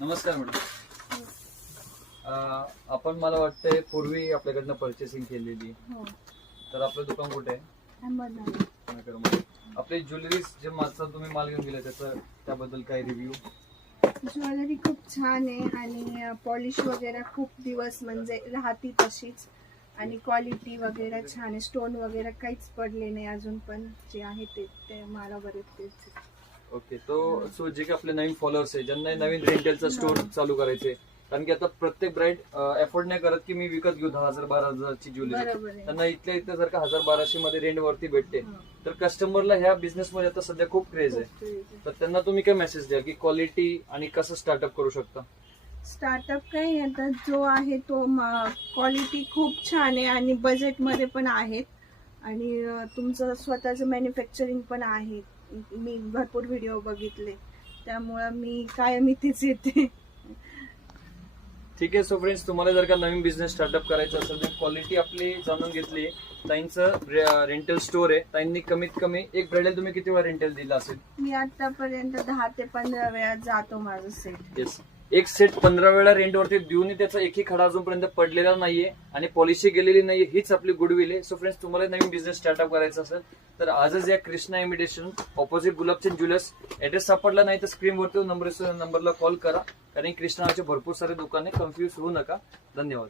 नमस्कार मॅडम. आपण मला वाटतंय पूर्वी आपल्याकडनं पर्चेसिंग केलेली, हो, तर आपलं दुकान कुठे आहे? अहमदनगर. नगरमध्ये. आपली ज्वेलरी जे मागचा तुम्ही माल घेऊन गेला त्याबद्दल काय रिव्ह्यू? ज्वेलरी खूप छान आहे आणि पॉलिश वगैरे खूप दिवस म्हणजे राहती तशीच, आणि क्वालिटी वगैरे छान आहे. स्टोन वगैरे काहीच पडले नाही अजून पण, जे आहे ते मला बरेच तेच. ओके. सो जे काही आपले नवीन फॉलोअर्स आहे, ज्यांना नवीन रेंटलचा स्टोर चालू करायचे, कारण की आता प्रत्येक ब्राइड अफोर्ड नाही करत की मी विकत घेऊ 10,000-12,000ची ज्वेलरी. बरोबर आहे. त्यांना इथल्या इथं जर का 1,000-1,200 मध्ये रेंट वरती भेटते, हो. तर कस्टमरला ह्या बिझनेस मध्ये आता सध्या खूप क्रेज आहे. तर त्यांना तुम्ही काय मेसेज द्या की क्वालिटी आणि कसं स्टार्टअप करू शकता? स्टार्टअप काही आता जो आहे तो क्वालिटी खूप छान आहे आणि बजेटमध्ये पण आहेत, आणि तुमचं स्वतःचं मॅन्युफॅक्चरिंग पण आहे. मी भरपूर व्हिडिओ बघितले, त्यामुळं मी कायम इथेच येते. ठीक आहे. सो फ्रेंड्स, तुम्हाला जर का नवीन बिझनेस स्टार्टअप करायचा असेल तर क्वालिटी आपली जाणून घेतली. ताईंचं रेंटल स्टोर आहे. ताईंनी कमीत कमी एक ब्राइडल तुम्ही किती वेळा रेंटल दिला असेल? मी आतापर्यंत 10 ते 15 वेळा जातो माझं सेट. येस. एक सेट 15 वेळा रेंटवरती देऊन त्याचा एकही खडा अजूनपर्यंत पडलेला नाहीये आणि पॉलिशी गेलेली नाहीये. हीच आपली गुडविल आहे. सो फ्रेंड्स, तुम्हाला नवीन बिझनेस स्टार्टअप करायचा असेल तर आजच या Krishna imitation opposite Gulabchand jewellers. Address सापडला नाही तर स्क्रीनवरती नंबरला कॉल करा, कारण कृष्णाचे भरपूर सारे दुकाने, कन्फ्युज होऊ नका. धन्यवाद.